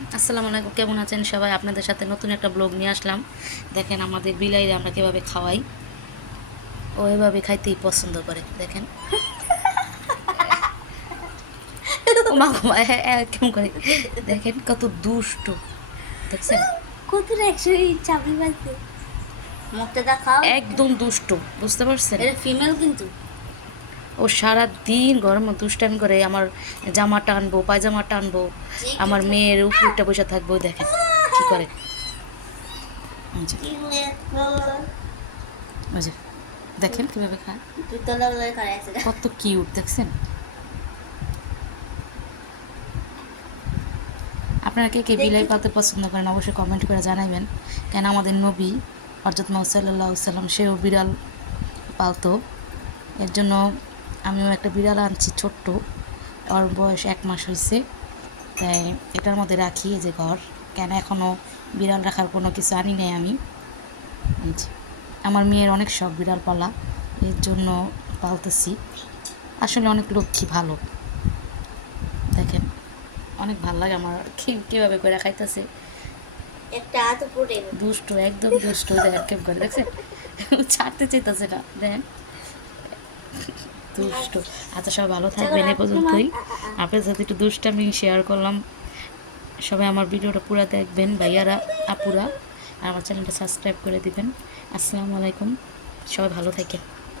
আসসালামু আলাইকুম, কেমন আছেন সবাই? আপনাদের সাথে নতুন একটা ব্লগ নিয়ে আসলাম। দেখেন আমাদের বিলাইরে আমরা কীভাবে খাওয়াই। ও এভাবে খাইতেই পছন্দ করে। দেখেন ও মা গো মা, কেমন করে দেখেন, কত দুষ্ট দেখছেন। কত একশো চাবি বাজছে মুখটা দেখাও। একদম দুষ্ট, বুঝতে পারছেন? এটা ফিমেল কিন্তু। ও সারা দিন ঘরের মধ্যে দুষ্টামি করে। আমার জামা টানবো, পায়জামা টানবো, আমার মেয়ের উপরটা বসে থাকবো। দেখেন কি করে। ওই যে দেখেন কীভাবে খায়, কত কিউট দেখছেন। আপনারা কে কে বিলাই পালতে পছন্দ করেন অবশ্যই কমেন্ট করে জানাবেন। কেন আমাদের নবী হযরত মুহাম্মদ সাল্লাল্লাহু আলাইহি সাল্লাম সেও বিড়াল পালতো। এর জন্য আমিও একটা বিড়াল আনছি ছোট্ট, ওর বয়স 1 মাস হয়েছে। তাই এটার মধ্যে রাখি, এই যে ঘর। কেন এখনও বিড়াল রাখার কোনো কিছু আনি নাই আমি। আমার মেয়ের অনেক শখ বিড়াল পালা, এর জন্য পালতেছি। আসলে অনেক লক্ষ্মী, ভালো। দেখেন অনেক ভালো লাগে আমার কীভাবে করে খাইতেছে। একটা হাত উপরে দুষ্ট, একদম দুষ্ট। দেখেন কেমন করে, দেখছেন? ছাড়তে চাইতেছে না, দেখেন দুষ্ট। আচ্ছা সবাই ভালো থাকবেন। এ পর্যন্তই আপনার সাথে একটু দুষ্টামি শেয়ার করলাম। সবাই আমার ভিডিওটা পুরো দেখবেন, ভাইয়ারা আপুরা, আর আমার চ্যানেলটা সাবস্ক্রাইব করে দিবেন। আসসালামু আলাইকুম, সবাই ভালো থাকেন।